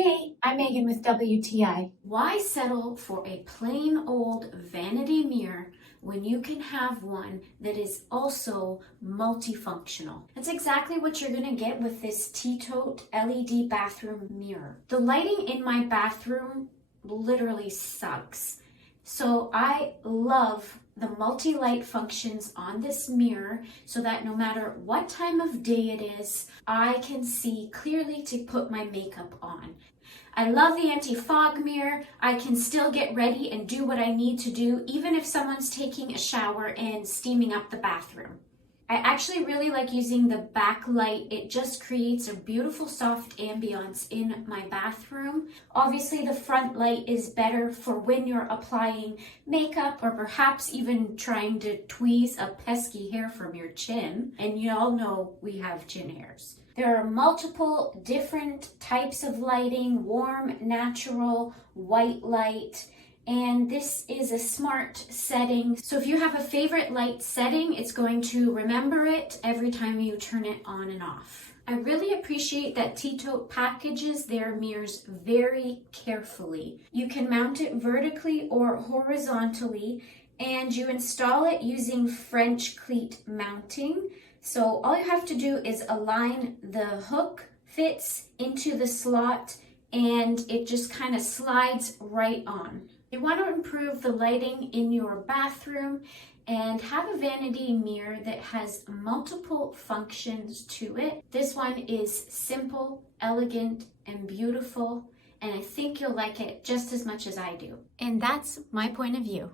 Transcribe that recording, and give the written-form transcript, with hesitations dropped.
Hey, I'm Megan with WTI. Why settle for a plain old vanity mirror when you can have one that is also multifunctional? That's exactly what you're going to get with this TETOTE LED bathroom mirror. The lighting in my bathroom literally sucks. So I love the multi-light functions on this mirror so that no matter what time of day it is, I can see clearly to put my makeup on. I love the anti-fog mirror. I can still get ready and do what I need to do, even if someone's taking a shower and steaming up the bathroom. I actually really like using the backlight. It just creates a beautiful soft ambiance in my bathroom. Obviously, the front light is better for when you're applying makeup or perhaps even trying to tweeze a pesky hair from your chin. And you all know we have chin hairs. There are multiple different types of lighting: warm, natural, white light. And this is a smart setting. So if you have a favorite light setting, it's going to remember it every time you turn it on and off. I really appreciate that TETOTE packages their mirrors very carefully. You can mount it vertically or horizontally, and you install it using French Cleat Mounting. So all you have to do is align the hook, fits into the slot, and it just kind of slides right on. You want to improve the lighting in your bathroom and have a vanity mirror that has multiple functions to it. This one is simple, elegant, and beautiful, and I think you'll like it just as much as I do. And that's my point of view.